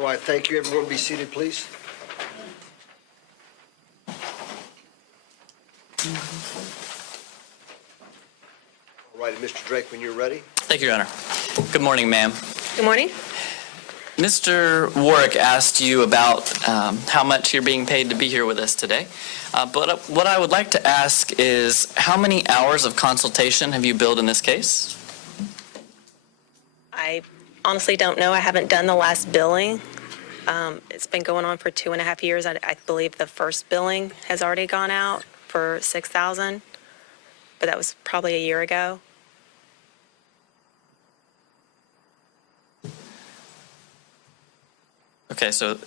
All right, thank you. Everyone be seated, please. All right, Mr. Drake, when you're ready. Thank you, Your Honor. Good morning, ma'am. Good morning. Mr. Warwick asked you about how much you're being paid to be here with us today. But what I would like to ask is, how many hours of consultation have you billed in this case? I honestly don't know. I haven't done the last billing. It's been going on for 2.5 years. I believe the first billing has already gone out for $6,000, but that was probably a year ago. Okay, so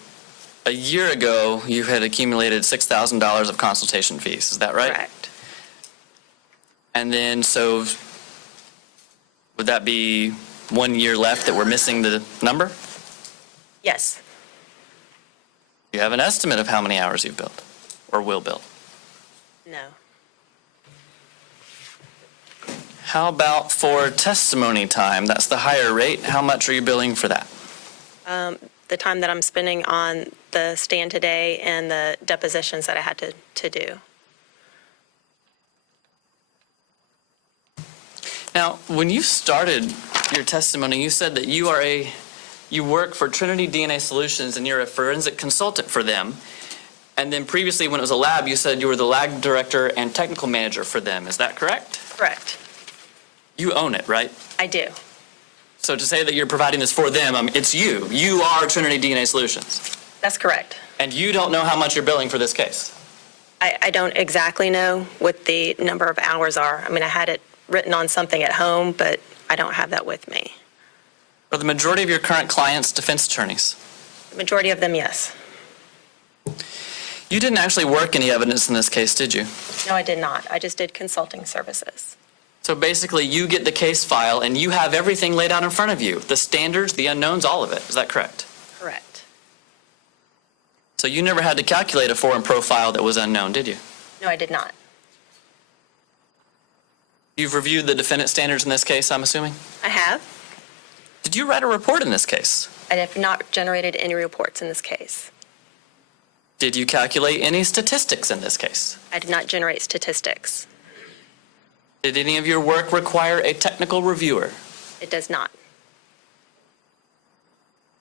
a year ago, you had accumulated $6,000 of consultation fees. Is that right? Correct. And then, so would that be 1 year left that we're missing the number? Yes. Do you have an estimate of how many hours you've billed or will bill? No. How about for testimony time? That's the higher rate. How much are you billing for that? The time that I'm spending on the stand today and the depositions that I had to do. Now, when you started your testimony, you said that you work for Trinity DNA Solutions and you're a forensic consultant for them. And then previously, when it was a lab, you said you were the lab director and technical manager for them. Is that correct? Correct. You own it, right? I do. So to say that you're providing this for them, it's you. You are Trinity DNA Solutions. That's correct. And you don't know how much you're billing for this case? I don't exactly know what the number of hours are. I mean, I had it written on something at home, but I don't have that with me. Are the majority of your current clients defense attorneys? The majority of them, yes. You didn't actually work any evidence in this case, did you? No, I did not. I just did consulting services. So basically, you get the case file and you have everything laid out in front of you. The standards, the unknowns, all of it. Is that correct? Correct. So you never had to calculate a foreign profile that was unknown, did you? No, I did not. You've reviewed the defendant standards in this case, I'm assuming? I have. Did you write a report in this case? I have not generated any reports in this case. Did you calculate any statistics in this case? I did not generate statistics. Did any of your work require a technical reviewer? It does not.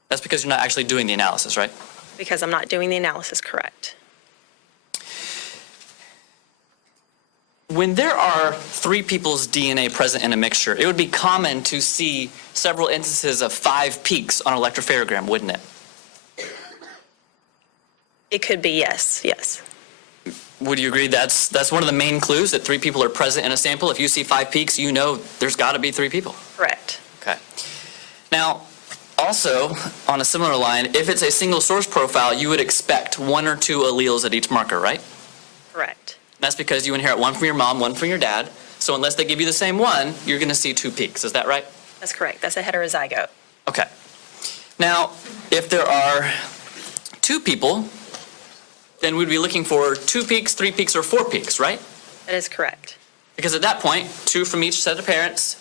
That's because you're not actually doing the analysis, right? Because I'm not doing the analysis correct. When there are 3 people's DNA present in a mixture, it would be common to see several instances of 5 peaks on an electropharogram, wouldn't it? It could be, yes, yes. Would you agree that's one of the main clues, that 3 people are present in a sample? If you see 5 peaks, you know there's got to be 3 people. Correct. Okay. Now, also, on a similar line, if it's a single source profile, you would expect 1 or 2 alleles at each marker, right? Correct. That's because you inherit 1 from your mom, 1 from your dad. So unless they give you the same one, you're going to see 2 peaks. Is that right? That's correct. That's a heterozygote. Okay. Now, if there are 2 people, then we'd be looking for 2 peaks, 3 peaks, or 4 peaks, right? That is correct. Because at that point, 2 from each set of parents,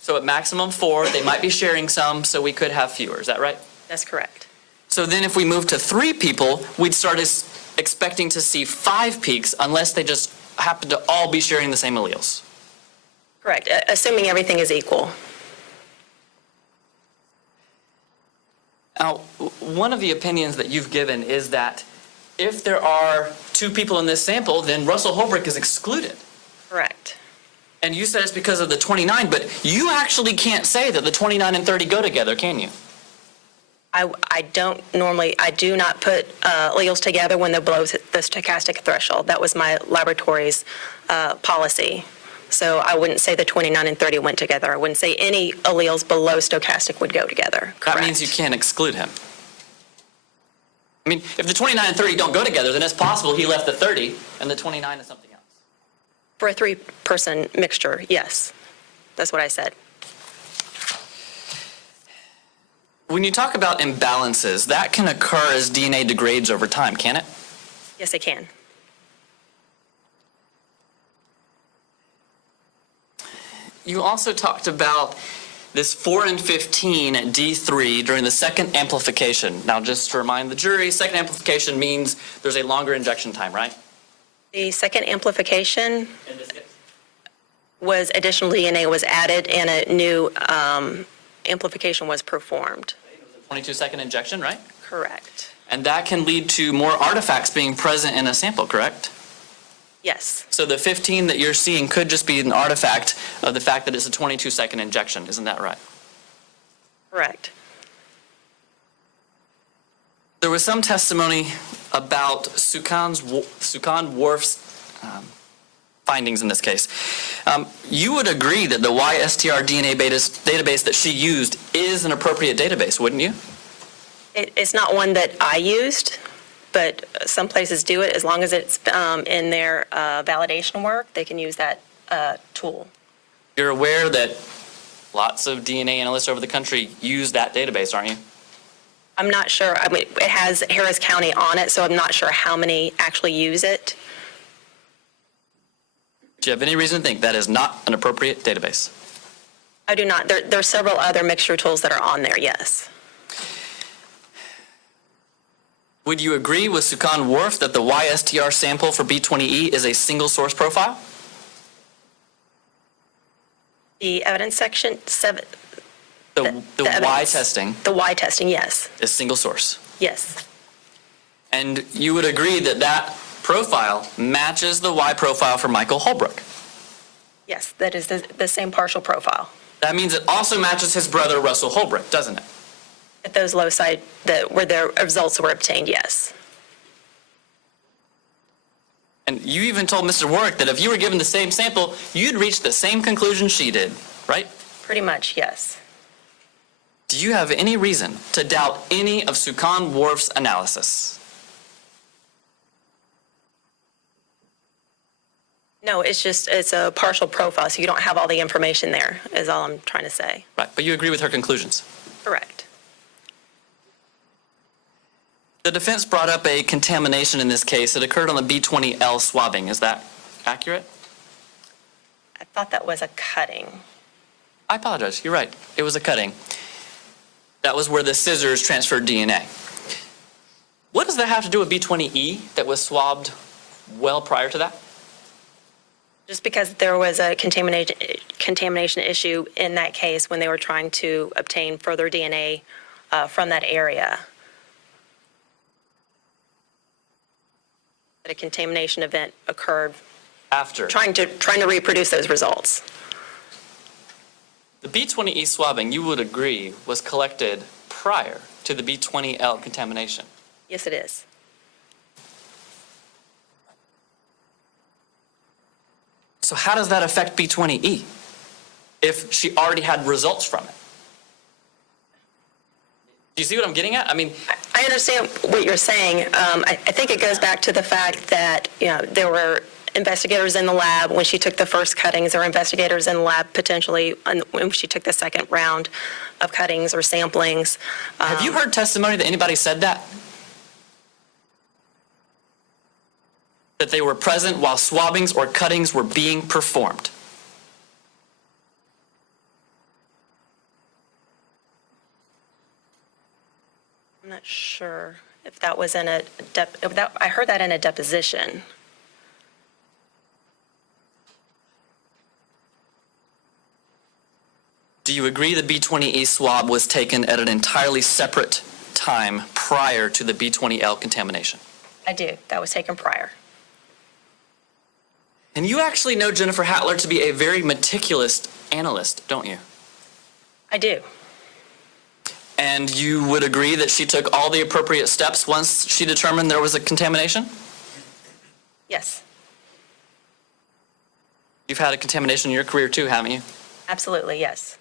so at maximum 4, they might be sharing some, so we could have fewer. Is that right? That's correct. So then if we move to 3 people, we'd start expecting to see 5 peaks unless they just happen to all be sharing the same alleles. Correct. Assuming everything is equal. Now, one of the opinions that you've given is that if there are 2 people in this sample, then Russell Holbrook is excluded. Correct. And you said it's because of the 29, but you actually can't say that the 29 and 30 go together, can you? I do not put alleles together when they're below the stochastic threshold. That was my laboratory's policy. So I wouldn't say the 29 and 30 went together. I wouldn't say any alleles below stochastic would go together. Correct. That means you can't exclude him. I mean, if the 29 and 30 don't go together, then it's possible he left the 30 and the 29 is something else. For a 3-person mixture, yes. That's what I said. When you talk about imbalances, that can occur as DNA degrades over time, can it? Yes, it can. You also talked about this 4 and 15 at D3 during the second amplification. Now, just to remind the jury, second amplification means there's a longer injection time, right? The second amplification In this case. was additional DNA was added and a new amplification was performed. 22-second injection, right? Correct. And that can lead to more artifacts being present in a sample, correct? Yes. So the 15 that you're seeing could just be an artifact of the fact that it's a 22-second injection. Isn't that right? Correct. There was some testimony about Sukan Wharf's findings in this case. You would agree that the YSTR DNA database that she used is an appropriate database, wouldn't you? It's not one that I used, but some places do it. As long as it's in their validation work, they can use that tool. You're aware that lots of DNA analysts over the country use that database, aren't you? I'm not sure. I mean, it has Harris County on it, so I'm not sure how many actually use it. Do you have any reason to think that is not an appropriate database? I do not. There are several other mixture tools that are on there, yes. Would you agree with Sukan Wharf that the YSTR sample for B20E is a single source profile? The evidence section, The Y evidence. testing The Y testing, yes. is single source. Yes. And you would agree that that profile matches the Y profile for Michael Holbrook. Yes, that is the same partial profile. That means it also matches his brother Russell Holbrook, doesn't it? At those loci where the results were obtained, yes. And you even told Mr. Warwick that if you were given the same sample, you'd reach the same conclusion she did, right? Pretty much, yes. Do you have any reason to doubt any of Sukan Wharf's analysis? No, it's a partial profile, so you don't have all the information there, is all I'm trying to say. Right, but you agree with her conclusions? Correct. The defense brought up a contamination in this case that occurred on the B20L swabbing. Is that accurate? I thought that was a cutting. I apologize. You're right. It was a cutting. That was where the scissors transferred DNA. What does that have to do with B20E that was swabbed well prior to that? Just because there was a contamination issue in that case when they were trying to obtain further DNA from that area. A contamination event occurred After. trying to reproduce those results. The B20E swabbing, you would agree, was collected prior to the B20L contamination. Yes, it is. So how does that affect B20E if she already had results from it? Do you see what I'm getting at? I mean, I understand what you're saying. I think it goes back to the fact that, there were investigators in the lab when she took the first cuttings. There were investigators in the lab potentially when she took the second round of cuttings or samplings. have you heard testimony that anybody said that? That they were present while swabbings or cuttings were being performed? I'm not sure if that was in I heard that in a deposition. Do you agree the B20E swab was taken at an entirely separate time prior to the B20L contamination? I do. That was taken prior. And you actually know Jennifer Hattler to be a very meticulous analyst, don't you? I do. And you would agree that she took all the appropriate steps once she determined there was a contamination? Yes, You've had a contamination in your career too, haven't you? absolutely, yes.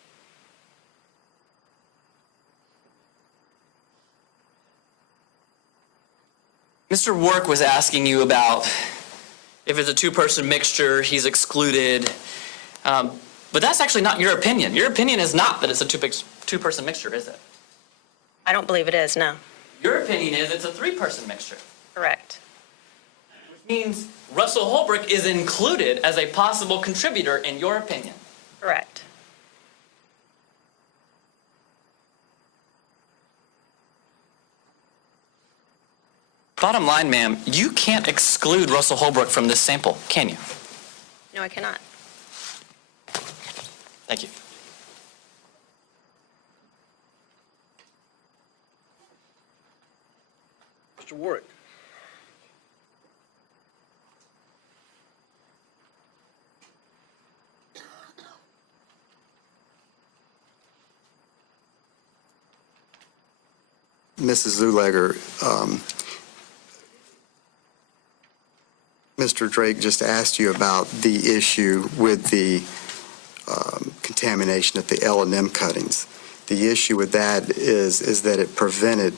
Mr. Warwick was asking you about if it's a two-person mixture, he's excluded. But that's actually not your opinion. Your opinion is not that it's a two-person mixture, is it? I don't believe it is, no. Your opinion is it's a three-person mixture, Correct. which means Russell Holbrook is included as a possible contributor in your opinion. Correct. Bottom line, ma'am, you can't exclude Russell Holbrook from this sample, can you? No, I cannot. Thank you. Mr. Warwick. Mrs. Zuleger, Mr. Drake just asked you about the issue with the contamination at the L&M cuttings. The issue with that is that it prevented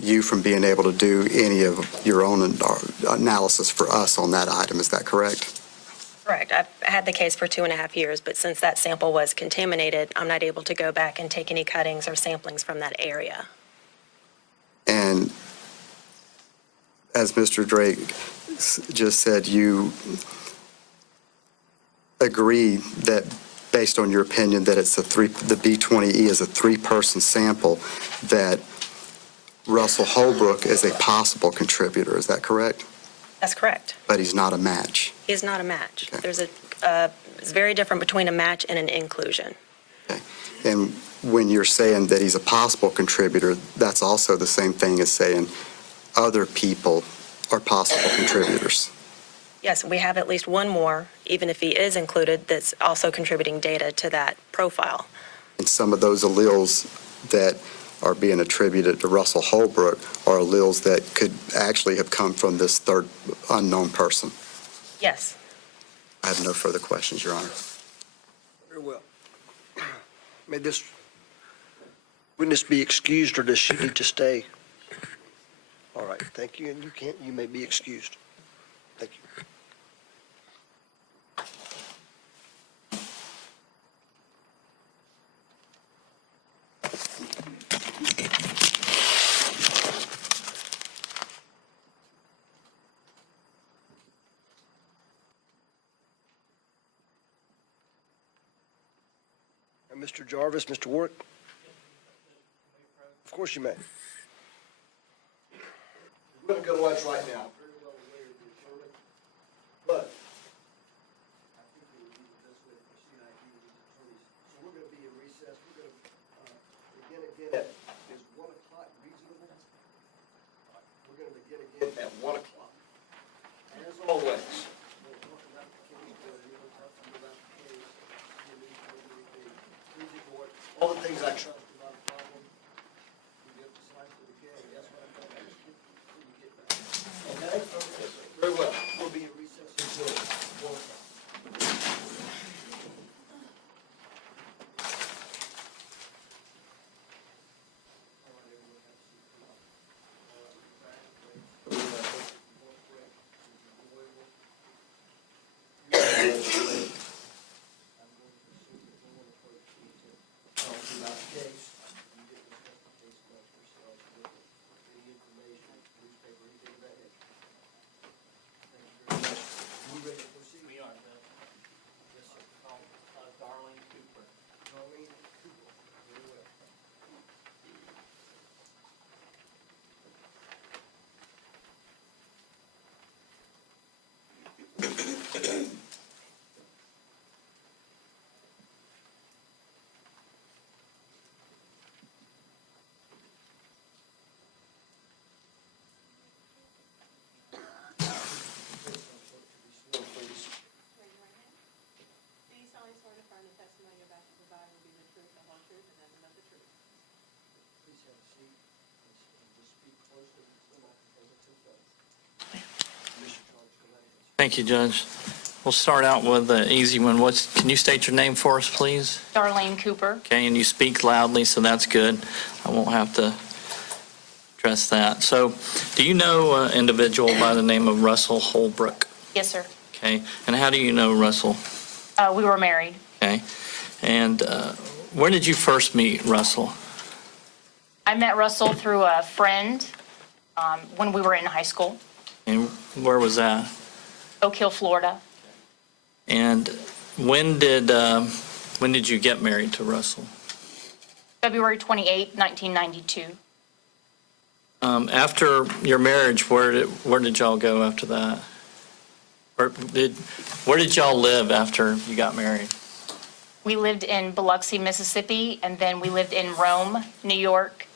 you from being able to do any of your own analysis for us on that item. Is that correct? Correct. I've had the case for 2.5 years, but since that sample was contaminated, I'm not able to go back and take any cuttings or samplings from that area. And as Mr. Drake just said, you agree that, based on your opinion, that it's the B20E is a 3-person sample, that Russell Holbrook is a possible contributor. Is that correct? That's correct. But he's not a match. He is not a match. Okay. It's very different between a match and an inclusion. Okay. And when you're saying that he's a possible contributor, that's also the same thing as saying other people are possible contributors. Yes, we have at least one more, even if he is included, that's also contributing data to that profile. And some of those alleles that are being attributed to Russell Holbrook are alleles that could actually have come from this third unknown person. Yes. I have no further questions, Your Honor. Very well. May this witness be excused, or does she need to stay? All right, thank you, and you may be excused. Thank you. And Mr. Jarvis, Mr. Warwick? Of course you may. We're going to go to lunch right now. But I think it would be the best way to proceed. I agree with these attorneys. So we're going to be in recess. We're going to begin again at, is 1 o'clock reasonable? We're going to begin again at 1 o'clock. As always. We'll talk about the case, we'll talk to you about the case, please ignore all the things I trust about a problem. You emphasize to the game. That's what I'm going to ask you when you get back. Okay? Very well. We'll be in recess until 1 o'clock. Darlene Cooper. Thank you, Judge. We'll start out with the easy one. Can you state your name for us, please? Darlene Cooper. Okay, and you speak loudly, so that's good. I won't have to address that. So, do you know an individual by the name of Russell Holbrook? Yes, sir. Okay, and how do you know Russell? We were married. Okay, and where did you first meet Russell? I met Russell through a friend when we were in high school, And where was that? Oak Hill, Florida. And when did you get married to Russell? February 28, 1992. After your marriage, where did y'all go after that? Where did y'all live after you got married? We lived in Biloxi, Mississippi, and then we lived in Rome, New York,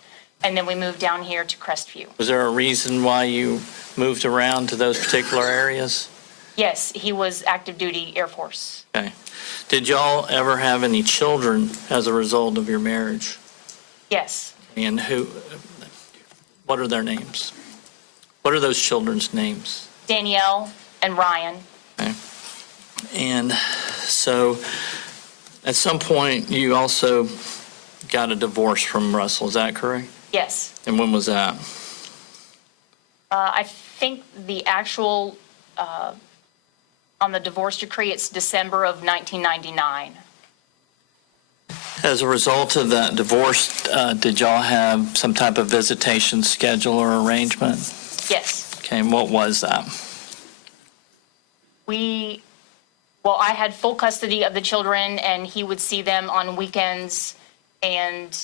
and then we moved down here to Crestview. Was there a reason why you moved around to those particular areas? Yes, he was active duty Air Force. Okay. Did y'all ever have any children as a result of your marriage? Yes. And what are their names? What are those children's names? Danielle and Ryan. Okay. And so at some point, you also got a divorce from Russell, is that correct? Yes. And when was that? I think the actual, on the divorce decree, it's December of 1999. As a result of that divorce, did y'all have some type of visitation schedule or arrangement? Yes. Okay, and what was that? I had full custody of the children, and he would see them on weekends, and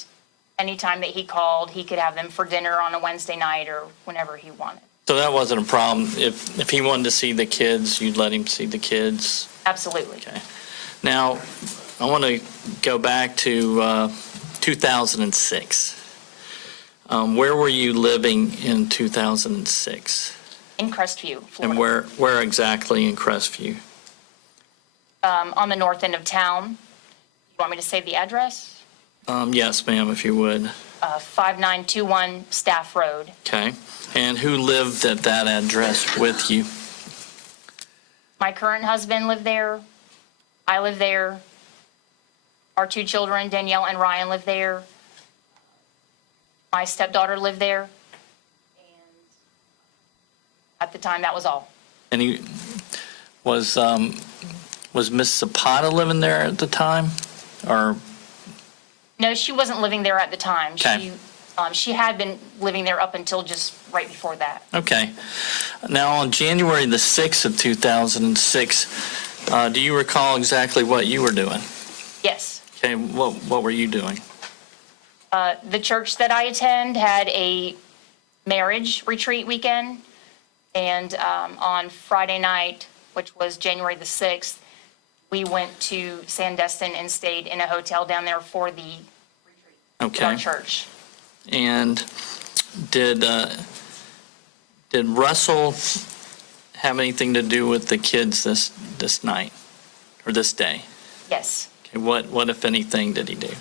anytime that he called, he could have them for dinner on a Wednesday night or whenever he wanted. So that wasn't a problem. If he wanted to see the kids, you'd let him see the kids? Absolutely. Okay. Now, I want to go back to 2006. Where were you living in 2006? In Crestview, Florida. And where exactly in Crestview? On the north end of town. You want me to say the address? Yes, ma'am, if you would. 5921 Staff Road. Okay. And who lived at that address with you? My current husband lived there. I live there. Our two children, Danielle and Ryan, live there. My stepdaughter lived there. And at the time, that was all. And he was Miss Zapata living there at the time, or? No, she wasn't living there at the time. Okay. She had been living there up until just right before that. Okay. Now, on January the 6th of 2006, do you recall exactly what you were doing? Yes. Okay, what were you doing? The church that I attend had a marriage retreat weekend, and on Friday night, which was January the 6th, we went to Sandestin and stayed in a hotel down there for the retreat with our Okay. church. And did Russell have anything to do with the kids this night or this day? Yes. Okay, what if anything did he do?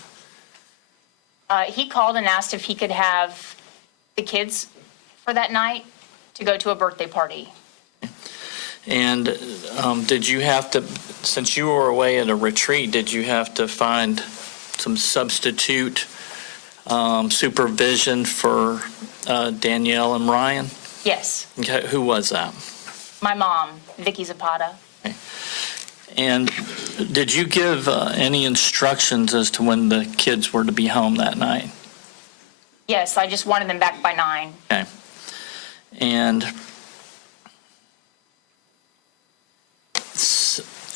He called and asked if he could have the kids for that night to go to a birthday party. And did you have to, since you were away at a retreat, did you have to find some substitute supervision for Danielle and Ryan? Yes. Okay, who was that? My mom, Vicky Zapata. And did you give any instructions as to when the kids were to be home that night? Yes, I just wanted them back by 9. Okay. And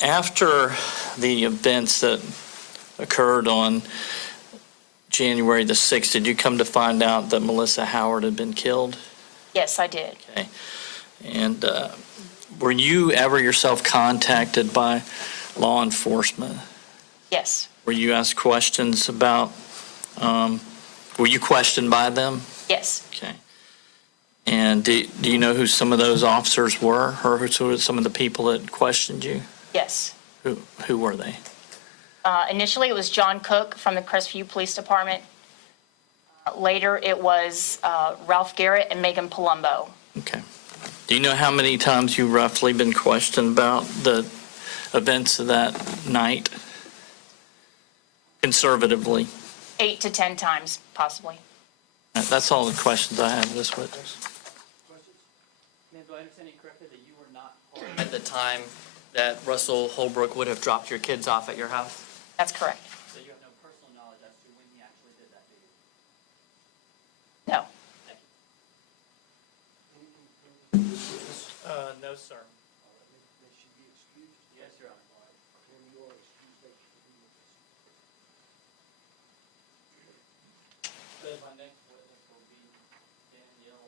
after the events that occurred on January the 6th, did you come to find out that Melissa Howard had been killed? Yes, I did. Okay. And were you ever yourself contacted by law enforcement? Yes. Were you asked questions about, were you questioned by them? Yes. Okay. And do you know who some of those officers were, or who were some of the people that questioned you? Yes. Who were they? Initially, it was John Cook from the Crestview Police Department. Later, it was Ralph Garrett and Megan Palumbo. Okay. Do you know how many times you've roughly been questioned about the events of that night? Conservatively. 8 to 10 times, possibly. That's all the questions I have, this witness. Ma'am, do I understand you correctly that you were not home at the time that Russell Holbrook would have dropped your kids off at your house? That's correct. So you have no personal knowledge as to when he actually did that, do you? No. Thank you. No, sir. May she be excused? Yes, Your Honor. And you are excused, thank you for being with us. So my next witness will be Danielle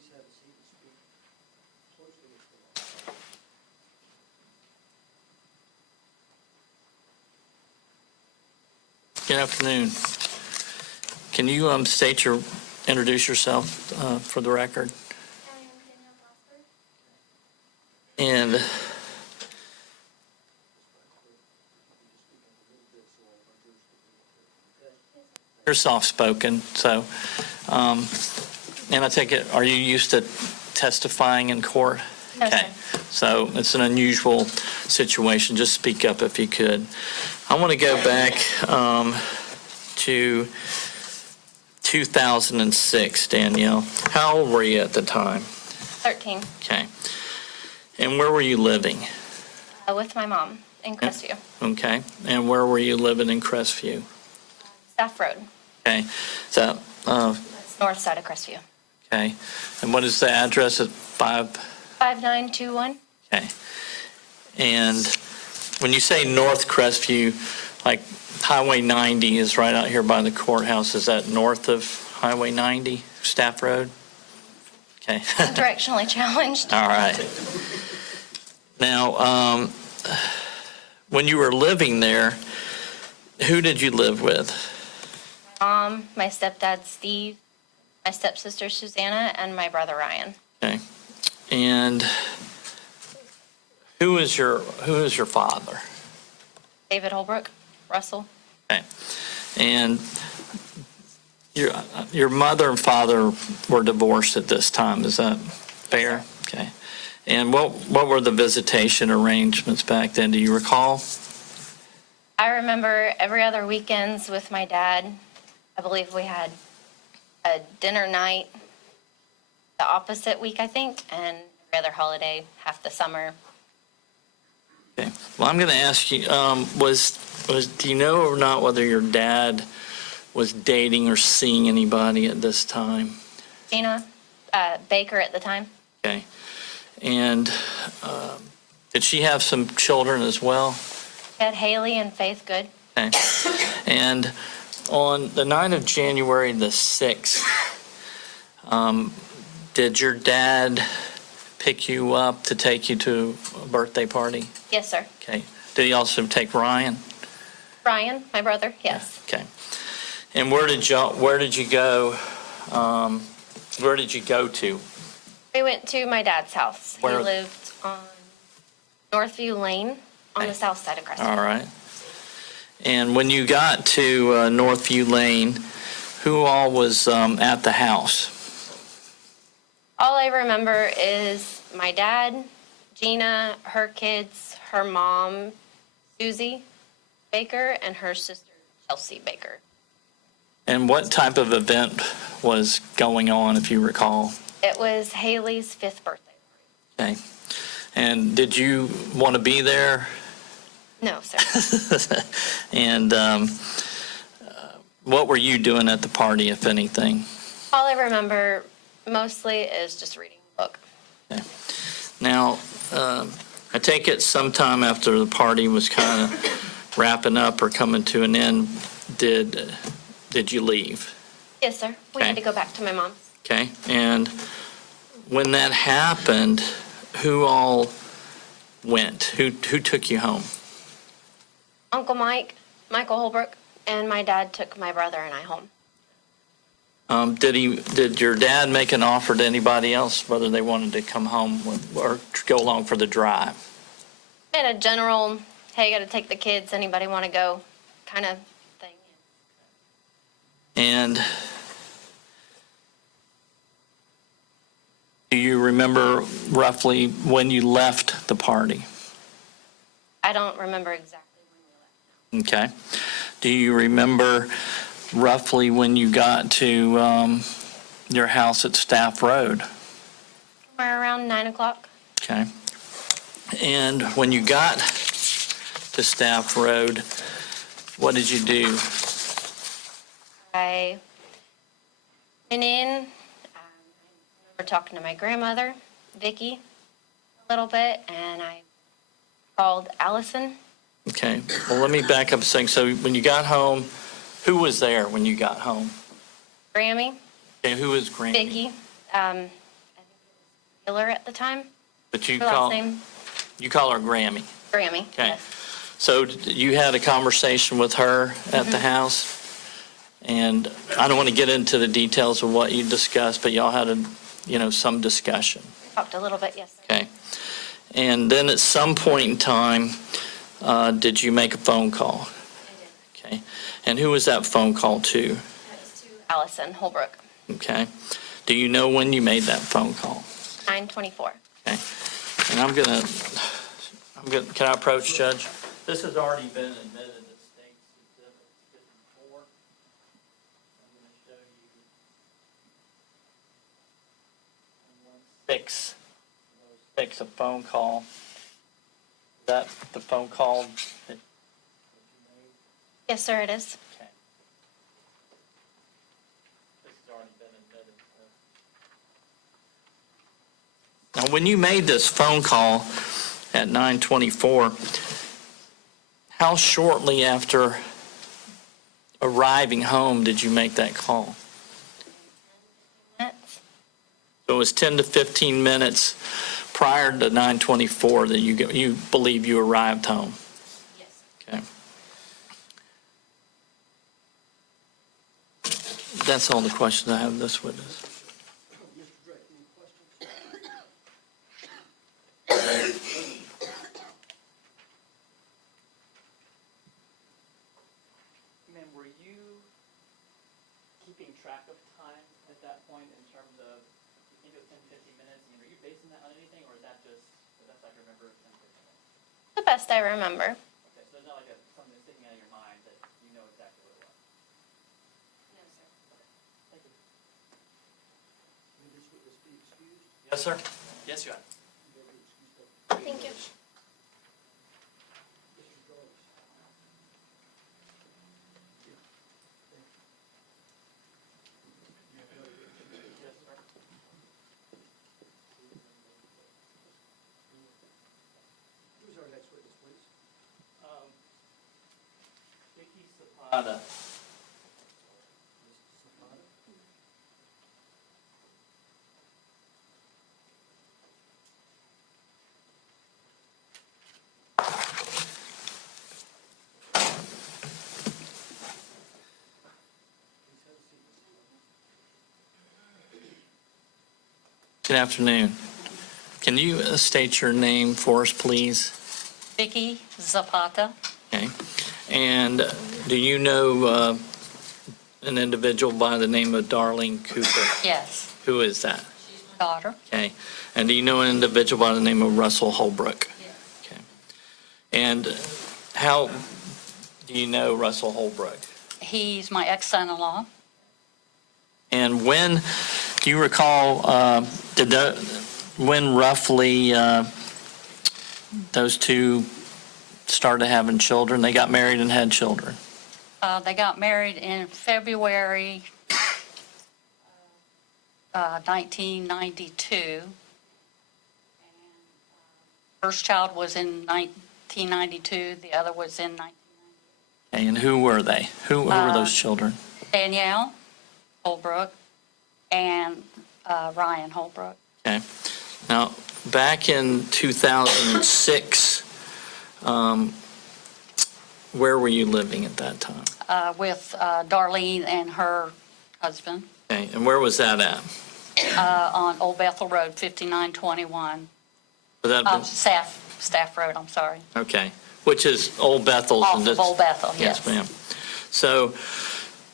please have a seat and speak closely into the mic. Good afternoon. Can you introduce yourself for the record? And you're soft-spoken, so, and I take it, are you used to testifying in court? No, Okay, so it's an unusual situation. Just speak up if you could. I want to go back to 2006, Danielle. How old were you at the time? 13, Okay. And where were you living? with my mom in Crestview. Okay. And where were you living in Crestview? Staff Road, Okay. So, that's north side of Crestview. okay. And what is the address at 5? 5921. Okay. And when you say North Crestview, like Highway 90 is right out here by the courthouse. Is that north of Highway 90, Staff Road? Okay. Directionally challenged. All right. Now, when you were living there, who did you live with? Mom, my stepdad Steve, my stepsister Susanna, and my brother Ryan. Okay. And who is your father? David Holbrook, Russell. Okay. And your mother and father were divorced at this time. Is that fair? Okay. And what were the visitation arrangements back then? Do you recall? I remember every other weekends with my dad. I believe we had a dinner night the opposite week, I think, and every other holiday, half the summer. Okay. Well, I'm going to ask you, do you know or not whether your dad was dating or seeing anybody at this time? Gina Baker at the time. Okay. And did she have some children as well? We had Haley and Faith Good. Okay. And on the night of January the 6th, did your dad pick you up to take you to a birthday party? Yes, sir. Okay. Did he also take Ryan? Ryan, my brother, yes. Okay. And where did you go? Where did you go to? We went to my dad's house. Where? He lived on Northview Lane on the south side of Crestview. All right. And when you got to Northview Lane, who all was at the house? All I remember is my dad, Gina, her kids, her mom, Susie Baker, and her sister, Chelsea Baker. And what type of event was going on, if you recall? It was Haley's 5th birthday. Okay. And did you want to be there? No, sir. And what were you doing at the party, if anything? All I remember mostly is just reading a book. Okay. Now, I take it sometime after the party was kind of wrapping up or coming to an end, did you leave? Yes, sir. We Okay. had to go back to my mom's. Okay. And when that happened, who all went? Who took you home? Uncle Mike, Michael Holbrook, and my dad took my brother and I home. Did your dad make an offer to anybody else whether they wanted to come home or go along for the drive? And a general, hey, got to take the kids, anybody want to go kind of thing. And do you remember roughly when you left the party? I don't remember exactly when we left. Okay. Do you remember roughly when you got to your house at Staff Road? Somewhere around 9 o'clock. Okay. And when you got to Staff Road, what did you do? I went in. I remember talking to my grandmother, Vicky, a little bit, and I called Allison. Okay. Well, let me back up a second. So when you got home, who was there when you got home? Grammy, Okay, who was Granny? Vicky, and Taylor at the time. But you Her last call name, her Grammy. Grammy. Okay. Yes. So you had a conversation with her at the house? And I don't want to get into the details of what you discussed, but y'all had some discussion. Talked a little bit, yes. Okay. And then at some point in time, did you make a phone call? I did. Okay. And who was that phone call to? It was to Allison Holbrook, Okay. Do you know when you made that phone call? 924. Okay. And I'm gonna, can I approach Judge? This has already been admitted as State's Exhibit 54. I'm gonna show you. 116, a phone call. Is that the phone call that you made? Yes, sir, it is. Okay. This has already been admitted. Now, when you made this phone call at 9:24, how shortly after arriving home did you make that call? Minutes. So it was 10 to 15 minutes prior to 9:24 that you believe you arrived home? Yes. Okay. That's all the questions I have of this witness. Mr. Drake, any questions? Ma'am, were you keeping track of time at that point in terms of, you think it was 10, 15 minutes? Are you basing that on anything, or is that just, the best I can remember, 10, 15 minutes? The best I remember. Okay, so it's not like something that's sticking out of your mind that you know exactly what it was? No, sir. Thank you. May this witness be excused? Yes, sir? Yes, you are. You may be excused. Thank you. Mr. Jones. Yes, sir. Who's our next witness, please? Vicky Zapata. Ms. Zapata? Please have a seat, Mrs. Jones. Good afternoon. Can you state your name for us, please? Vicky Zapata. Okay. And do you know an individual by the name of Darlene Cooper? Yes, Who is that? she's my daughter. Okay. And do you know an individual by the name of Russell Holbrook? Yes. Okay. And how do you know Russell Holbrook? He's my ex-son-in-law. And when, do you recall, when roughly those two started having children? They got married and had children. They got married in February 1992. And, first child was in 1992. The other was in 1990. Okay, and who were they? Who were those children? Danielle Holbrook and Ryan Holbrook. Okay. Now, back in 2006, where were you living at that time? With Darlene and her husband Okay, and where was that at? on Old Bethel Road, 5921. Was that, Staff Road, I'm sorry. okay, which is Old Bethel's. Off of Old Bethel, Yes, yes. ma'am. So,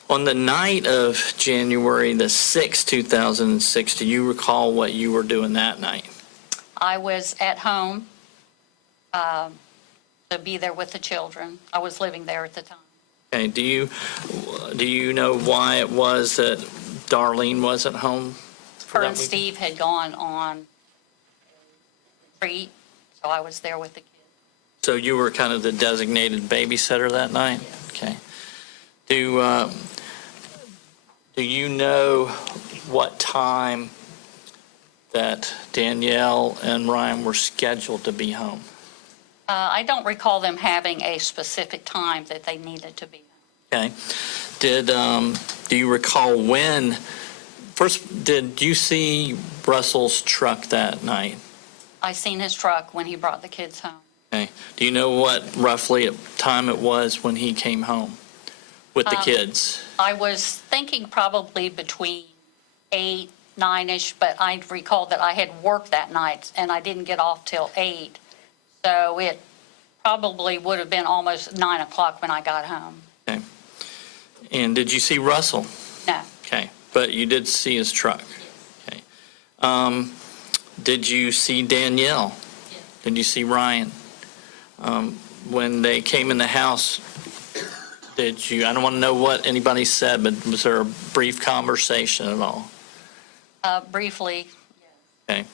on the night of January the 6th, 2006, do you recall what you were doing that night? I was at home to be there with the children. I was living there at the time. Okay, do you know why it was that Darlene wasn't home? for Her that and week? Steve had gone on a retreat, so I was there with the kids. So you were kind of the designated babysitter that night? Okay. Do you know what time that Danielle and Ryan were scheduled to be home? I don't recall them having a specific time that they needed to be home. Okay. Do you recall when First, did you see Russell's truck that night? I seen his truck when he brought the kids home. Okay. Do you know what roughly time it was when he came home with the kids? I was thinking probably between 8, 9-ish, but I recall that I had worked that night and I didn't get off till 8. So it probably would have been almost 9 o'clock when I got home. Okay. And did you see Russell? No. Okay. But you did see his truck? Okay. Did you see Danielle? Did you see Ryan? When they came in the house, did you, I don't want to know what anybody said, but was there a brief conversation at all? Briefly, Okay.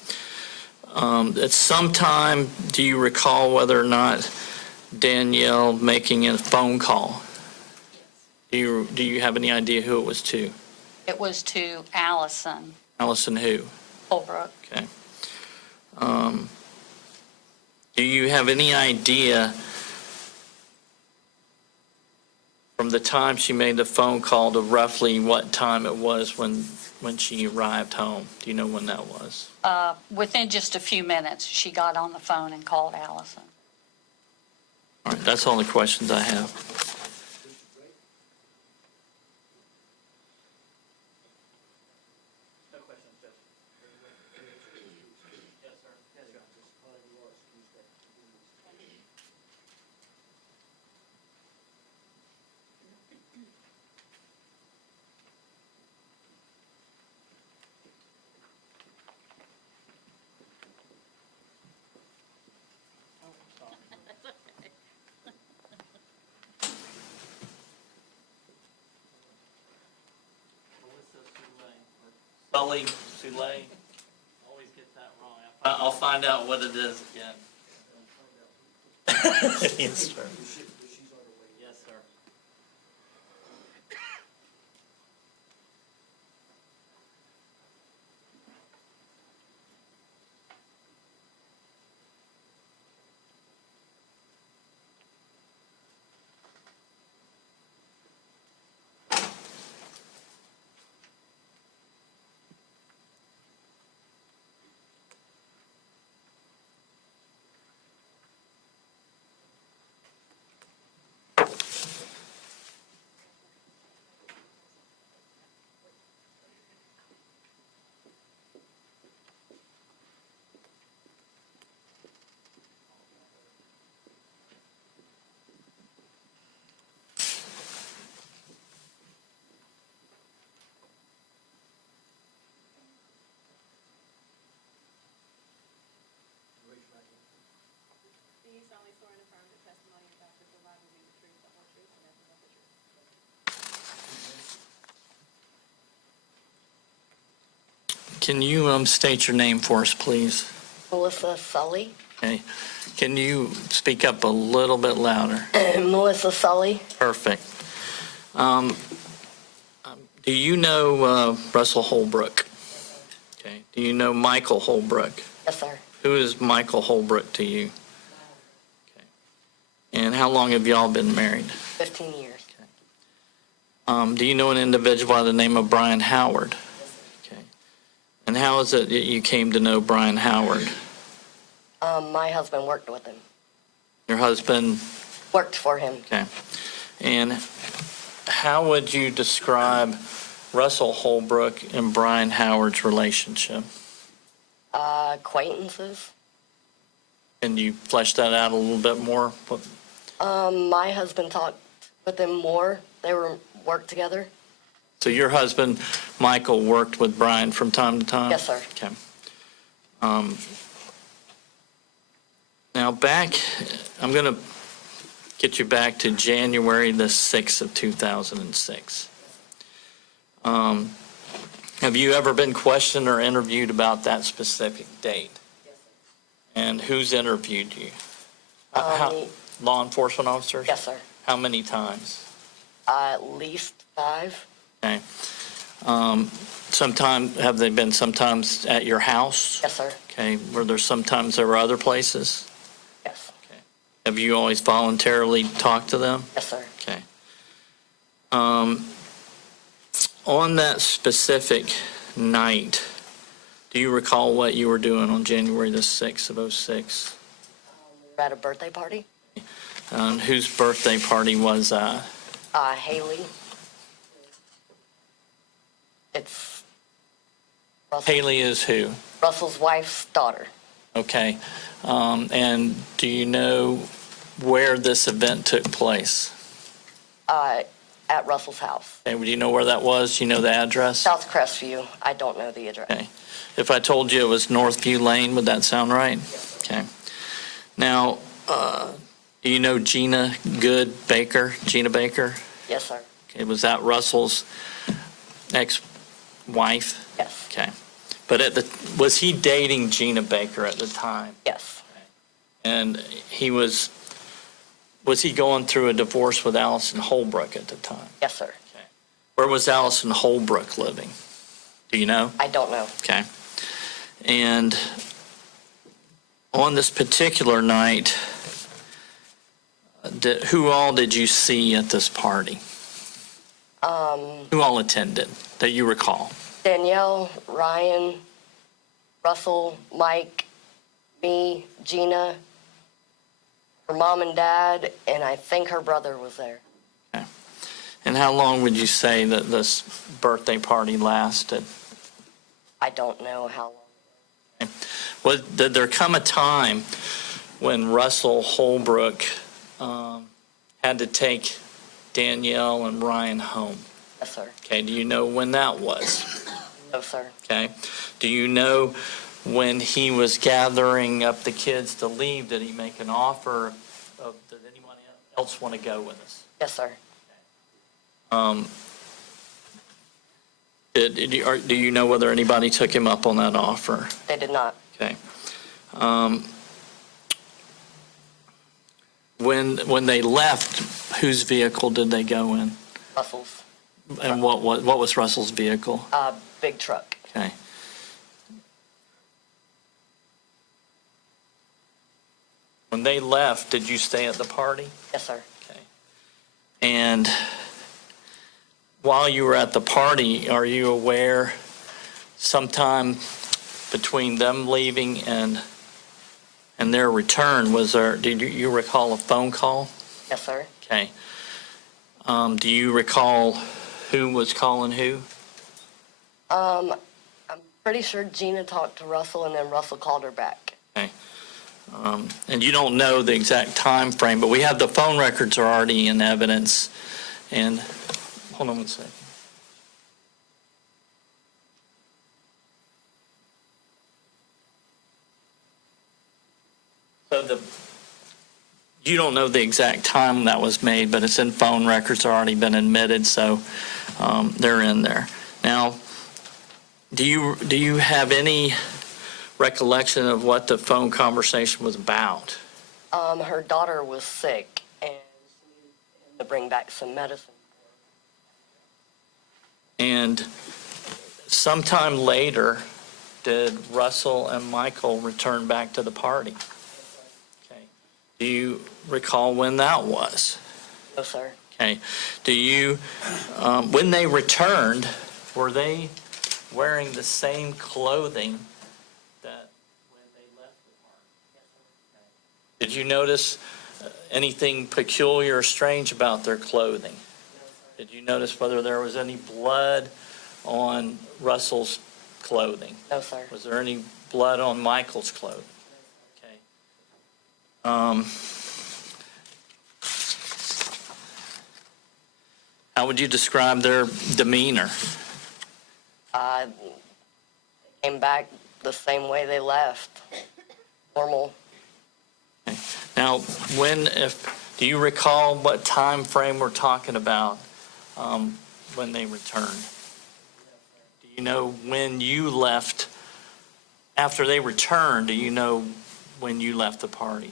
At some time, do you recall whether or not Danielle making a phone call? Do you have any idea who it was to? it was to Allison Allison who? Holbrook. Okay. Do you have any idea from the time she made the phone call to roughly what time it was when she arrived home? Do you know when that was? Within just a few minutes, she got on the phone and called Allison. All right, that's all the questions I have. Sully, Soule, always get that wrong. I'll find out what it is again. Yes, sir. Yes, sir. Can you state your name for us, please? Melissa Sully. Okay. Can you speak up a little bit louder? Melissa Sully. Perfect. Do you know Russell Holbrook? Okay. Do you know Michael Holbrook? Yes, sir. Who is Michael Holbrook to you? Okay. And how long have y'all been married? 15 years. Do you know an individual by the name of Brian Howard? Okay. And how is it that you came to know Brian Howard? My husband worked with him. Your husband? Worked for him. Okay. And how would you describe Russell Holbrook and Brian Howard's relationship? Acquaintances. Can you flesh that out a little bit more? My husband talked with him more. They worked together. So your husband, Michael, worked with Brian from time to time? Yes, sir. Okay. Now I'm going to get you back to January the 6th of 2006. Have you ever been questioned or interviewed about that specific date? Yes, sir. And who's interviewed you? Law enforcement officers? Yes, sir. How many times? At least 5. Okay. Have they been sometimes at your house? Yes, sir. Okay. Sometimes there were other places? Yes. Okay. Have you always voluntarily talked to them? Yes, sir. Okay. On that specific night, do you recall what you were doing on January the 6th of '06? We were at a birthday party. Whose birthday party was that? Haley. It's Russell, Haley is who? Russell's wife's daughter. Okay. And do you know where this event took place? At Russell's house. Okay, do you know where that was? Do you know the address? South Crestview. I don't know the address. Okay. If I told you it was Northview Lane, would that sound right? Okay. Now, do you know Gina Baker? Yes, sir. Okay, was that Russell's ex-wife? Yes. Okay. But was he dating Gina Baker at the time? Yes. And was he going through a divorce with Allison Holbrook at the time? Yes, sir. Where was Allison Holbrook living? Do you know? I don't know. Okay. And on this particular night, who all did you see at this party? Who all attended that you recall? Danielle, Ryan, Russell, Mike, me, Gina, her mom and dad, and I think her brother was there. Okay. And how long would you say that this birthday party lasted? I don't know how long. Did there come a time when Russell Holbrook had to take Danielle and Ryan home? Yes, sir. Okay, do you know when that was? No, sir. Okay. Do you know when he was gathering up the kids to leave, did he make an offer of, did anyone else want to go with us? Yes, sir. Do you know whether anybody took him up on that offer? They did not. Okay. When they left, whose vehicle did they go in? Russell's. And what was Russell's vehicle? Big truck. Okay. When they left, did you stay at the party? Yes, sir. Okay. And while you were at the party, are you aware sometime between them leaving and their return, did you recall a phone call? Yes, sir. Okay. Do you recall who was calling who? I'm pretty sure Gina talked to Russell and then Russell called her back. Okay. And you don't know the exact time frame, but we have the phone records are already in evidence. And hold on one second. So you don't know the exact time that was made, but it's in phone records, already been admitted, so they're in there. Now, do you have any recollection of what the phone conversation was about? Her daughter was sick and she needed to bring back some medicine. And sometime later, did Russell and Michael return back to the party? Okay. Do you recall when that was? No, sir. Okay. Do you, when they returned, were they wearing the same clothing that when they left the party? Did you notice anything peculiar or strange about their clothing? Did you notice whether there was any blood on Russell's clothing? No, sir. Was there any blood on Michael's clothing? Okay. How would you describe their demeanor? They came back the same way they left. Normal. Okay. Now, do you recall what time frame we're talking about when they returned? Do you know when you left? After they returned, do you know when you left the party?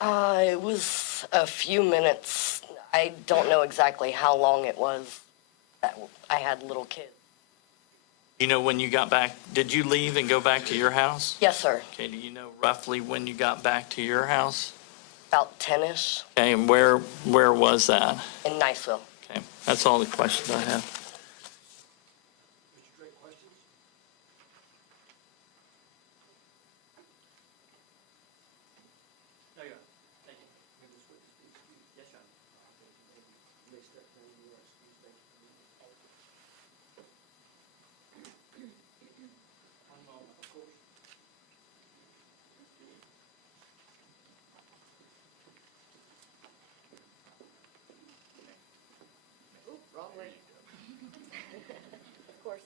It was a few minutes. I don't know exactly how long it was that I had little kids. You know when you got back? Did you leave and go back to your house? Yes, sir. Okay, do you know roughly when you got back to your house? About 10-ish Okay, and where was that? in Niceville. Okay, that's all the questions I have. Mr. Drake, questions?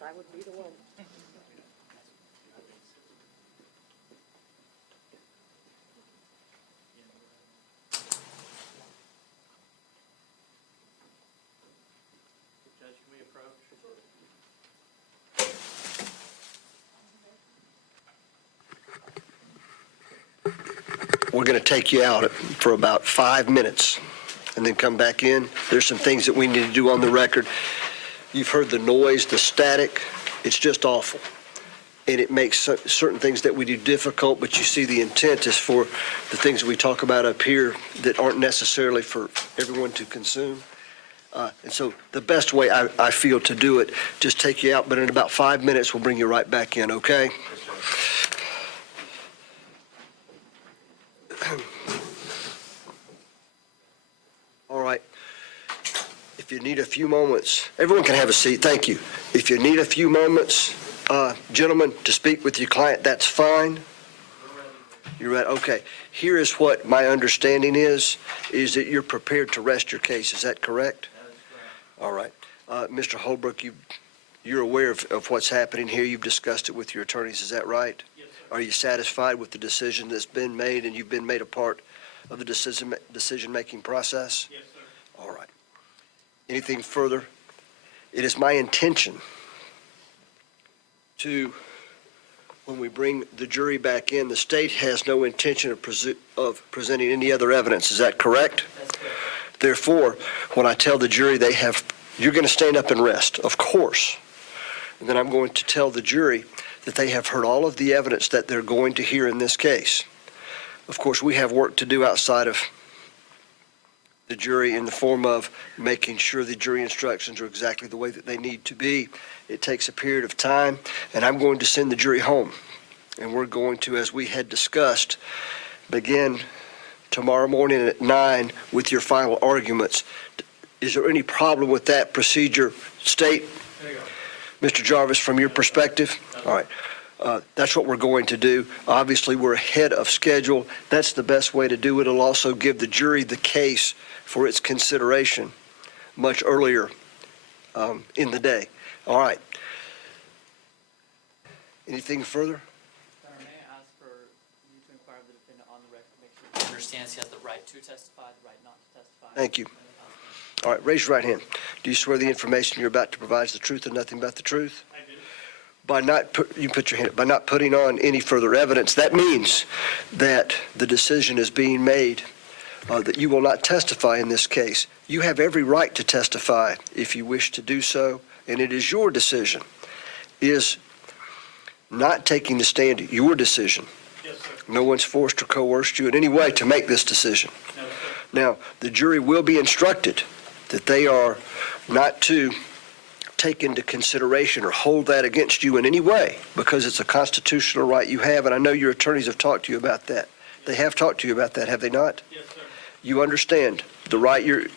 I would be the one. Judge, can we approach? We're going to take you out for about 5 minutes and then come back in. There's some things that we need to do on the record. You've heard the noise, the static. It's just awful. And it makes certain things that we do difficult, but you see the intent is for the things that we talk about up here that aren't necessarily for everyone to consume. And so the best way I feel to do it, just take you out, but in about 5 minutes, we'll bring you right back in, okay? All right. If you need a few moments, everyone can have a seat. Thank you. If you need a few moments, gentlemen, to speak with your client, that's fine. You're right. Okay. Here is what my understanding is that you're prepared to rest your case. Is that correct? That is correct. All right. Mr. Holbrook, you're aware of what's happening here. You've discussed it with your attorneys. Is that right? Yes, sir. Are you satisfied with the decision that's been made and you've been made a part of the decision-making process? Yes, sir. All right. Anything further? It is my intention to, when we bring the jury back in, the state has no intention of presenting any other evidence. Is that correct? That's correct. Therefore, when I tell the jury you're going to stand up and rest, of course. And then I'm going to tell the jury that they have heard all of the evidence that they're going to hear in this case. Of course, we have work to do outside of the jury in the form of making sure the jury instructions are exactly the way that they need to be. It takes a period of time, and I'm going to send the jury home. And we're going to, as we had discussed, begin tomorrow morning at 9 with your final arguments. Is there any problem with that procedure? State? There you go. Mr. Jarvis, from your perspective? All right. That's what we're going to do. Obviously, we're ahead of schedule. That's the best way to do it. It'll also give the jury the case for its consideration much earlier in the day. All right. Anything further? May I ask for you to inquire of the defendant on the record, make sure he understands he has the right to testify, the right not to testify? Thank you. All right, raise your right hand. Do you swear the information you're about to provide is the truth and nothing but the truth? I do. You put your hand up. By not putting on any further evidence, that means that the decision is being made that you will not testify in this case. You have every right to testify if you wish to do so, and it is your decision. Is not taking the stand your decision. Yes, sir. No one's forced or coerced you in any way to make this decision. No, sir. Now, the jury will be instructed that they are not to take into consideration or hold that against you in any way because it's a constitutional right you have, and I know your attorneys have talked to you about that. They have talked to you about that, have they not? Yes, sir. You understand the right you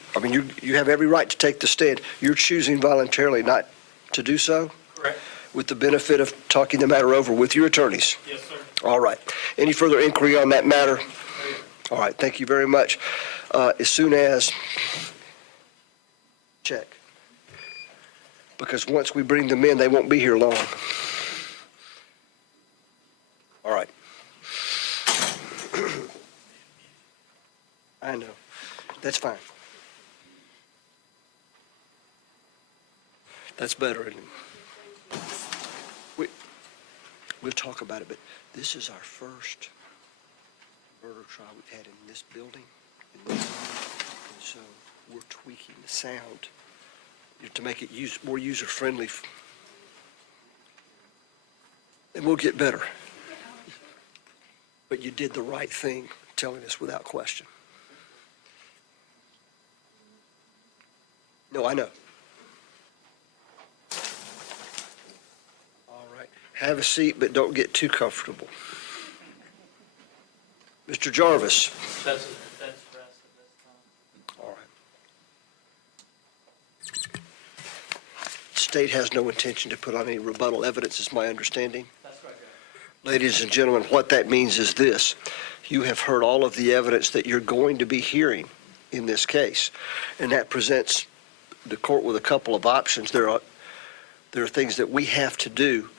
have every right to take the stand. You're choosing voluntarily not to do so Correct. with the benefit of talking the matter over with your attorneys. Yes, sir. All right. Any further inquiry on that matter? All right. Thank you very much. As soon as check. Because once we bring them in, they won't be here long. All right. I know. That's fine. That's better, isn't it? We'll talk about it, but this is our first murder trial we've had in this building. And so we're tweaking the sound to make it more user-friendly. And we'll get better. But you did the right thing telling us without question. No, I know. All right. Have a seat, but don't get too comfortable. Mr. Jarvis. That's rest at this time. All right. State has no intention to put on any rebuttal evidence, is my understanding. That's right, Judge. Ladies and gentlemen, what that means is this. You have heard all of the evidence that you're going to be hearing in this case, and that presents the court with a couple of options. There are things that we have to do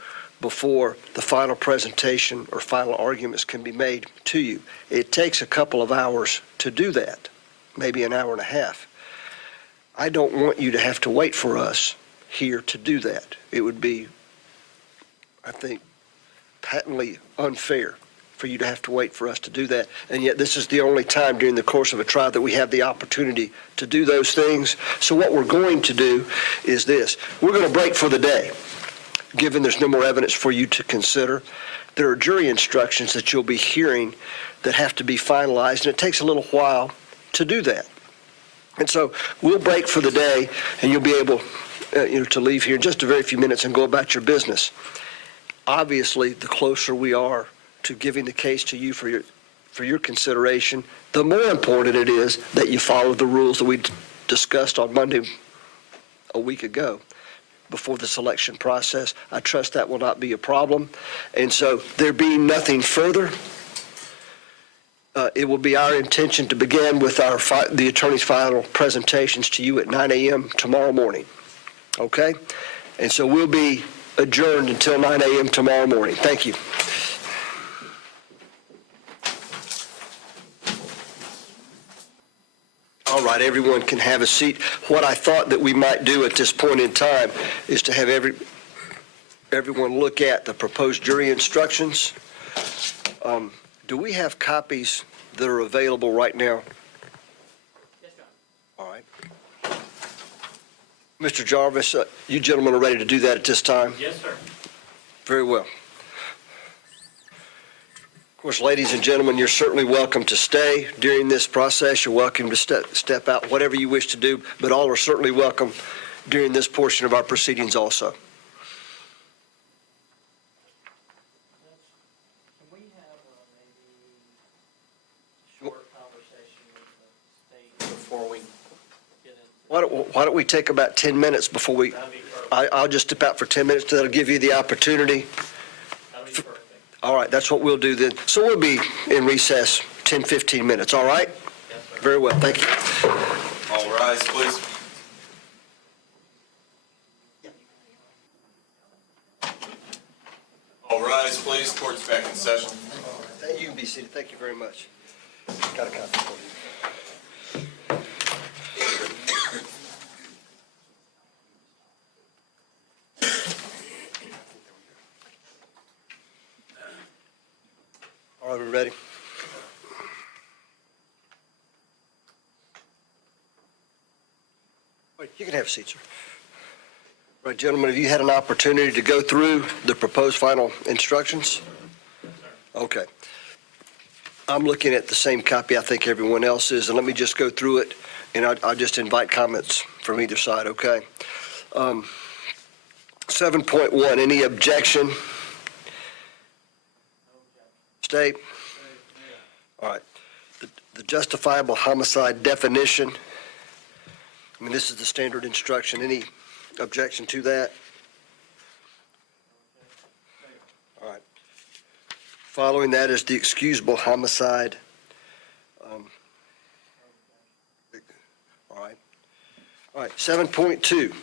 before the final presentation or final arguments can be made to you. It takes a couple of hours to do that, maybe an hour and a half. I don't want you to have to wait for us here to do that. It would be, I think, patently unfair for you to have to wait for us to do that. And yet this is the only time during the course of a trial that we have the opportunity to do those things. So what we're going to do is this. We're going to break for the day, given there's no more evidence for you to consider. There are jury instructions that you'll be hearing that have to be finalized, and it takes a little while to do that. And so we'll break for the day, and you'll be able to leave here in just a very few minutes and go about your business. Obviously, the closer we are to giving the case to you for your consideration, the more important it is that you follow the rules that we discussed on Monday a week ago before the selection process. I trust that will not be a problem. And so there being nothing further, it will be our intention to begin with the attorney's final presentations to you at 9 a.m. tomorrow morning. Okay? And so we'll be adjourned until 9 a.m. tomorrow morning. Thank you. All right, everyone can have a seat. What I thought that we might do at this point in time is to have everyone look at the proposed jury instructions. Do we have copies that are available right now? Yes, John. All right. Mr. Jarvis, you gentlemen are ready to do that at this time? Yes, sir. Very well. Of course, ladies and gentlemen, you're certainly welcome to stay during this process. You're welcome to step out, whatever you wish to do, but all are certainly welcome during this portion of our proceedings also. Can we have maybe a short conversation with the state before we get into? Why don't we take about 10 minutes before we, That'd be perfect. I'll just step out for 10 minutes. That'll give you the opportunity. That'd be perfect. All right, that's what we'll do then. So we'll be in recess 10, 15 minutes, all right? Yes, sir. Very well, thank you. All rise, please. All rise, please. Court's back in session. You can be seated. Thank you very much. Got a copy for you. All right, we ready? All right, you can have a seat, sir. All right, gentlemen, have you had an opportunity to go through the proposed final instructions? Okay. I'm looking at the same copy I think everyone else is, and let me just go through it, and I'll just invite comments from either side, okay? 7.1, any objection? State? All right. The justifiable homicide definition, I mean, this is the standard instruction. Any objection to that? All right. Following that is the excusable homicide. All right. All right, 7.2.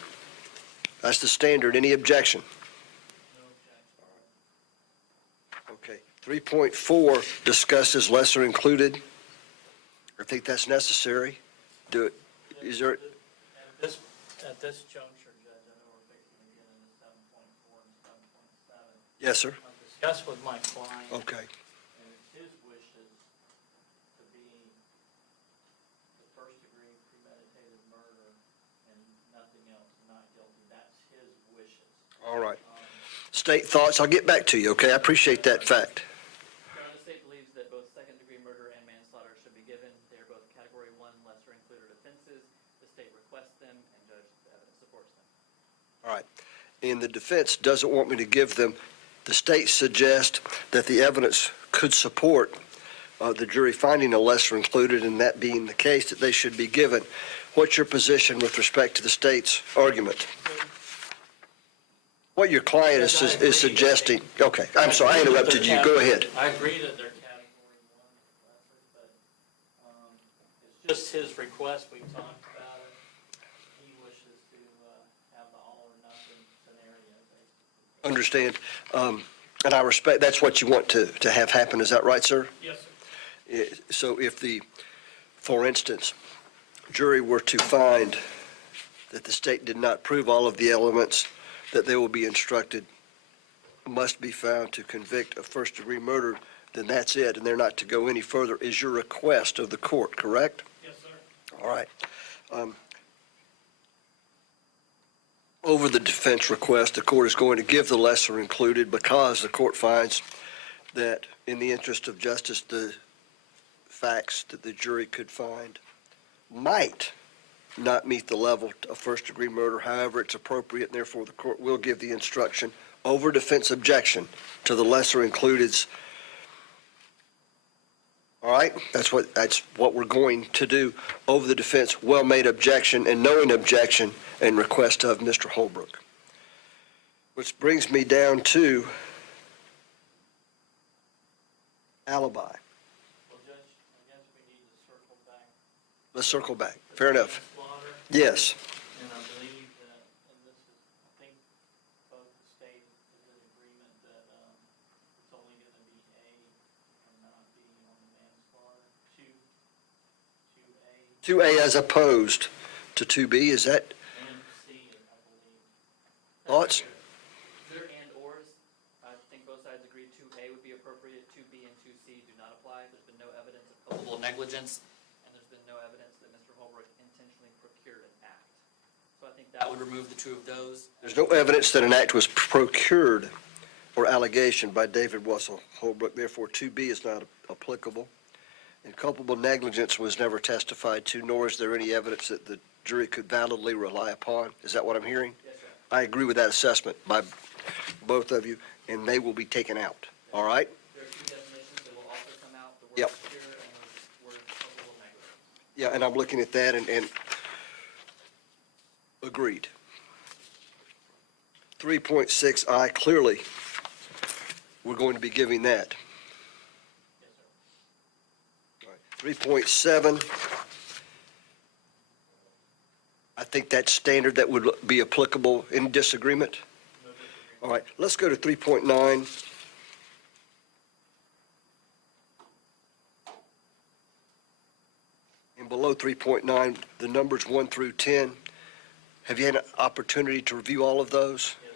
That's the standard. Any objection? Okay. 3.4 discusses lesser included. I think that's necessary. Do it. Is there? At this juncture, Judge, I know we're fixing to get into 7.4 and 7.7. Yes, sir. I've discussed with my client. Okay. And it's his wishes to be the first-degree premeditated murder and nothing else, not guilty. That's his wishes. All right. State thoughts. I'll get back to you, okay? I appreciate that fact. The state believes that both second-degree murder and manslaughter should be given. They are both Category 1 lesser included offenses. The state requests them, and Judge, the evidence supports them. All right. And the defense doesn't want me to give them. The state suggests that the evidence could support the jury finding a lesser included, and that being the case, that they should be given. What's your position with respect to the state's argument? What your client is suggesting. Okay, I'm sorry, I interrupted you. Go ahead. I agree that they're Category 1 lesser, but it's just his request. We talked about it. He wishes to have the all or nothing scenario. Understand. And I respect, that's what you want to have happen. Is that right, sir? Yes, sir. So if the, for instance, jury were to find that the state did not prove all of the elements that they will be instructed must be found to convict of first-degree murder, then that's it, and they're not to go any further, is your request of the court, correct? Yes, sir. All right. Over the defense request, the court is going to give the lesser included because the court finds that in the interest of justice, the facts that the jury could find might not meet the level of first-degree murder. However, it's appropriate, and therefore the court will give the instruction over defense objection to the lesser includeds. All right? That's what we're going to do over the defense well-made objection and knowing objection and request of Mr. Holbrook. Which brings me down to alibi. Well, Judge, I guess we need to circle back. Let's circle back. Fair enough. Slaughter, Yes. and I believe that, and this is, I think, both the state is in agreement that it's only going to be A and not B on the manslaughter. 2A 2A as opposed to 2B, is that and C, I believe. thoughts? There and/ors, I think both sides agreed 2A would be appropriate, 2B and 2C do not apply. There's been no evidence of culpable negligence, and there's been no evidence that Mr. Holbrook intentionally procured an act. So I think that would remove the two of those. There's no evidence that an act was procured or allegation by David Russell Holbrook, therefore 2B is not applicable. And culpable negligence was never testified to, nor is there any evidence that the jury could validly rely upon. Is that what I'm hearing? Yes, sir. I agree with that assessment by both of you, and they will be taken out. All right? There are two definitions that will also come out, the word Yep. procure and the word culpable negligence. Yeah, and I'm looking at that and agreed. 3.6I, clearly, we're going to be giving that. Yes, sir. 3.7, I think that's standard that would be applicable in disagreement. No disagreement. All right, let's go to 3.9. And below 3.9, the numbers 1 through 10. Have you had an opportunity to review all of those? Yes,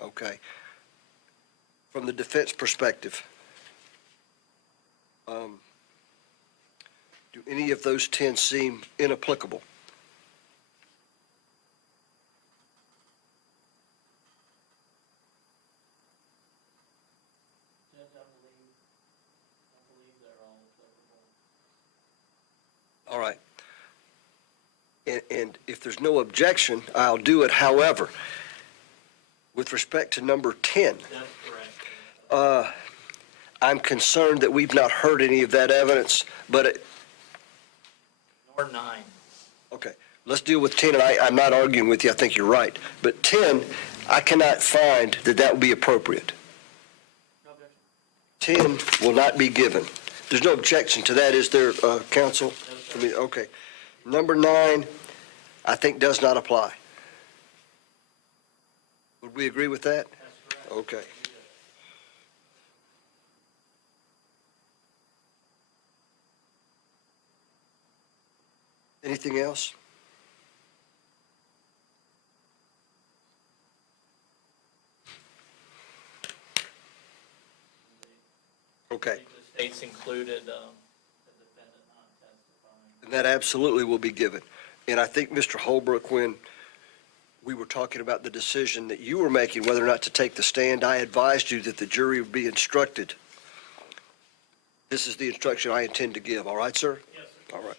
sir. Okay. From the defense perspective, do any of those 10 seem inapplicable? Judge, I believe they're all applicable. All right. And if there's no objection, I'll do it. However, with respect to number 10, That's correct. I'm concerned that we've not heard any of that evidence, but Or 9. okay, let's deal with 10, and I'm not arguing with you, I think you're right. But 10, I cannot find that that would be appropriate. No objection. 10 will not be given. There's no objection to that, is there, counsel? No, sir. Okay. Number 9, I think does not apply. Would we agree with that? That's correct. Okay. Anything else? Okay. I think the state's included the defendant not testifying. And that absolutely will be given. And I think, Mr. Holbrook, when we were talking about the decision that you were making whether or not to take the stand, I advised you that the jury would be instructed. This is the instruction I intend to give. All right, sir? Yes, sir. All right.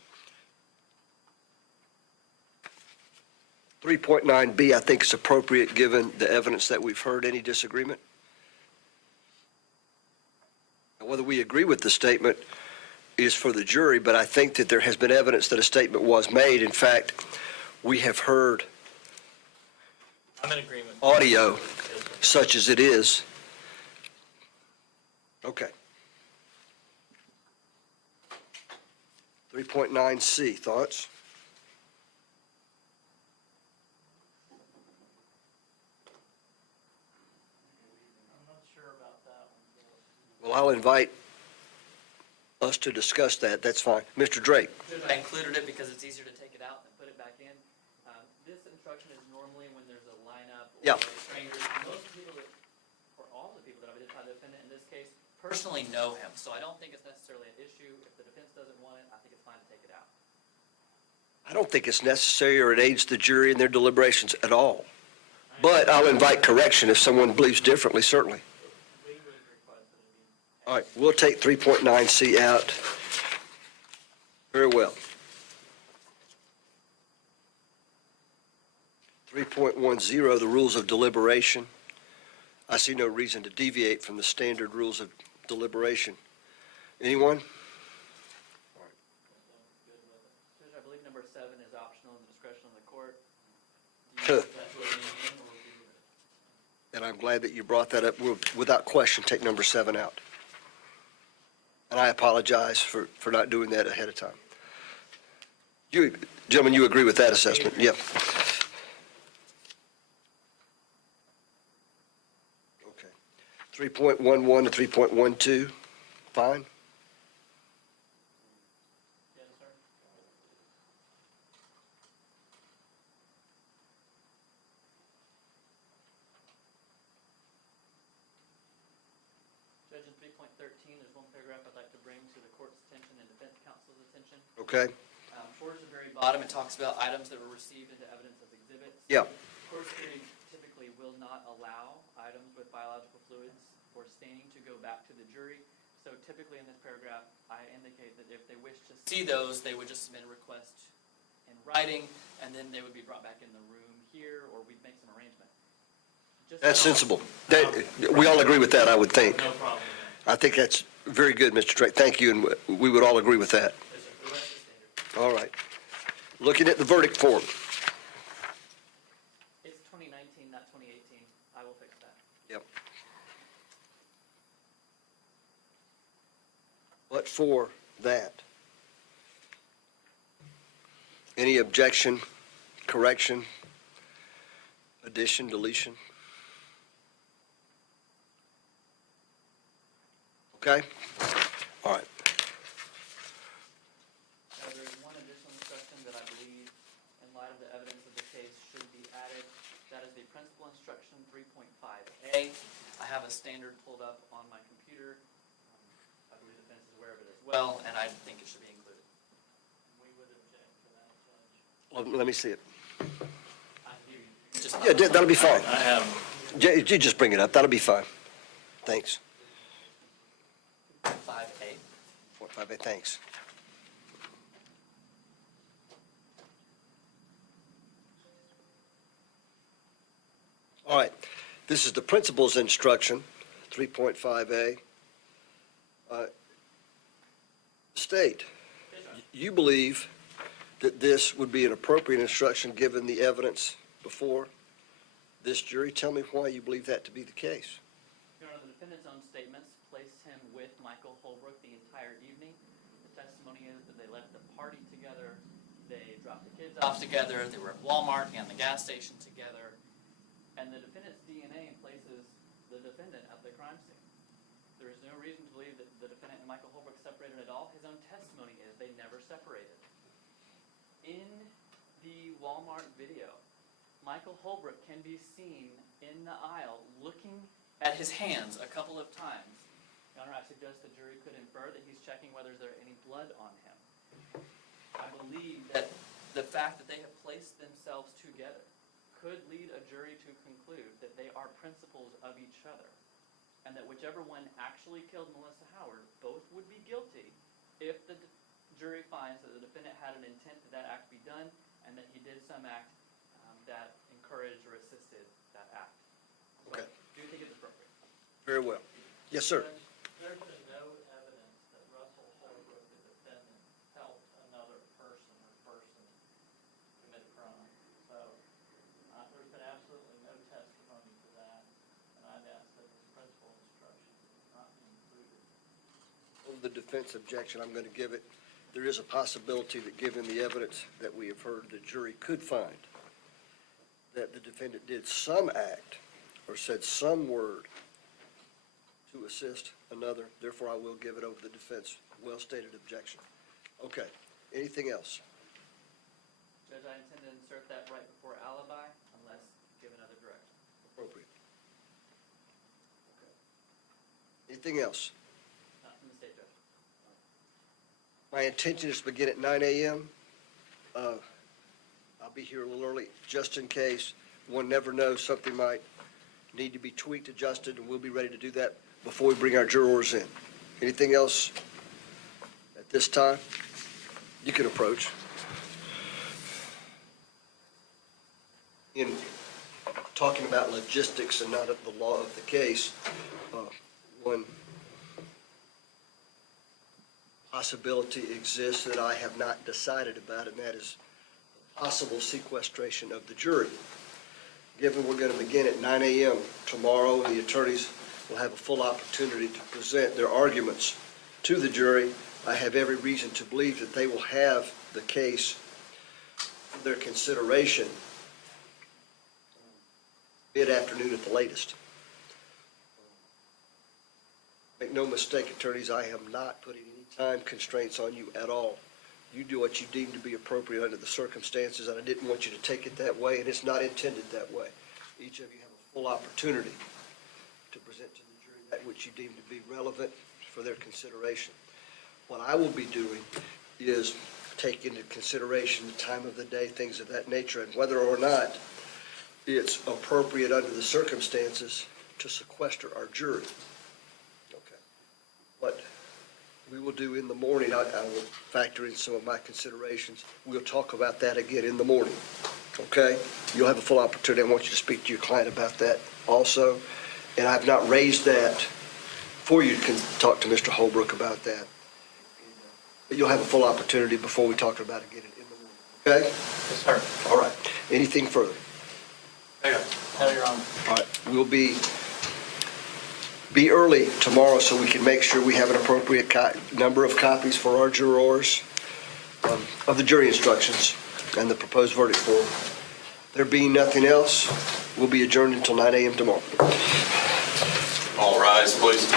3.9B, I think is appropriate given the evidence that we've heard. Any disagreement? Now, whether we agree with the statement is for the jury, but I think that there has been evidence that a statement was made. In fact, we have heard I'm in agreement. audio Yes, sir. such as it is. Okay. 3.9C, thoughts? I'll invite us to discuss that. That's fine. Mr. Drake? I included it because it's easier to take it out and put it back in. This instruction is normally when there's a lineup or Yeah. strangers. Most people that, or all the people that have identified the defendant in this case, personally know him. So I don't think it's necessarily an issue. If the defense doesn't want it, I think it's fine to take it out. I don't think it's necessary or it aids the jury in their deliberations at all. But I'll invite correction if someone believes differently, certainly. We would request that it be. All right, we'll take 3.9C out. Very well. 3.10, the rules of deliberation. I see no reason to deviate from the standard rules of deliberation. Anyone? Judge, I believe number 7 is optional in the discretion of the court. Huh. That's what we need in, or we leave it? And I'm glad that you brought that up. We'll, without question, take number 7 out. And I apologize for not doing that ahead of time. You, gentlemen, you agree with that assessment? Yep. Okay. 3.11 to 3.12, fine? Yes, sir. Judge, in 3.13, there's one paragraph I'd like to bring to the court's attention and defense counsel's attention. Okay? Towards the very bottom, it talks about items that were received into evidence as exhibits. Yeah. Court's theory typically will not allow items with biological fluids or staining to go back to the jury. So typically in this paragraph, I indicate that if they wish to see those, they would just submit a request in writing, and then they would be brought back in the room here, or we'd make some arrangement. Just That's so- sensible. That, we all agree with that, I would think. No problem. I think that's very good, Mr. Drake. Thank you, and we would all agree with that. Yes, sir. The rest is standard. All right. Looking at the verdict form. It's 2019, not 2018. I will fix that. Yep. But for that, any objection, correction, addition, deletion? Okay? All right. Now, there is one additional instruction that I believe, in light of the evidence of the case, should be added. That is the principal instruction 3.5A. I have a standard pulled up on my computer. I believe the defense is aware of it as well, and I think it should be included. We would object to that, Judge. Well, let me see it. Just Yeah, that'll be fine. I have. You just bring it up. That'll be fine. Thanks. 5A. 5A, thanks. All right, this is the principal's instruction, 3.5A. State, you believe that this would be an appropriate instruction given the evidence before this jury. Tell me why you believe that to be the case. Your Honor, the defendant's own statements placed him with Michael Holbrook the entire evening. The testimony is that they left the party together, they dropped the kids off together, they were at Walmart and the gas station together, and the defendant's DNA places the defendant at the crime scene. There is no reason to believe that the defendant and Michael Holbrook separated at all. His own testimony is they never separated. In the Walmart video, Michael Holbrook can be seen in the aisle looking at his hands a couple of times. Your Honor, I suggest the jury could infer that he's checking whether there's any blood on him. I believe that the fact that they have placed themselves together could lead a jury to conclude that they are principals of each other, and that whichever one actually killed Melissa Howard, both would be guilty if the jury finds that the defendant had an intent that that act be done, and that he did some act that encouraged or assisted that act. So Okay. do you think it's appropriate? Very well. Yes, sir. There's been no evidence that Russell Holbrook, the defendant, helped another person or persons commit a crime. So there's been absolutely no testimony to that, and I'd ask that this principal instruction not be included. Over the defense objection, I'm going to give it. There is a possibility that given the evidence that we have heard, the jury could find that the defendant did some act or said some word to assist another. Therefore, I will give it over to the defense. Well-stated objection. Okay. Anything else? Judge, I intend to insert that right before alibi unless given other direction. Appropriate. Okay. Anything else? Not from the state judge. My intention is to begin at 9 a.m. I'll be here a little early, just in case. One never knows, something might need to be tweaked, adjusted, and we'll be ready to do that before we bring our jurors in. Anything else at this time? You can approach. In talking about logistics and not the law of the case, one possibility exists that I have not decided about, and that is possible sequestration of the jury. Given we're going to begin at 9 a.m. tomorrow, the attorneys will have a full opportunity to present their arguments to the jury. I have every reason to believe that they will have the case for their consideration mid-afternoon at the latest. Make no mistake, attorneys, I am not putting any time constraints on you at all. You do what you deem to be appropriate under the circumstances, and I didn't want you to take it that way, and it's not intended that way. Each of you have a full opportunity to present to the jury that which you deem to be relevant for their consideration. What I will be doing is take into consideration the time of the day, things of that nature, and whether or not it's appropriate under the circumstances to sequester our jury. Okay. What we will do in the morning, I will factor in some of my considerations. We'll talk about that again in the morning, okay? You'll have a full opportunity. I want you to speak to your client about that also. And I've not raised that for you to talk to Mr. Holbrook about that. But you'll have a full opportunity before we talk about it again in the morning, okay? Yes, sir. All right. Anything further? No, Your Honor. All right. We'll be early tomorrow so we can make sure we have an appropriate number of copies for our jurors of the jury instructions and the proposed verdict form. There being nothing else, we'll be adjourned until 9 a.m. tomorrow. All rise, please.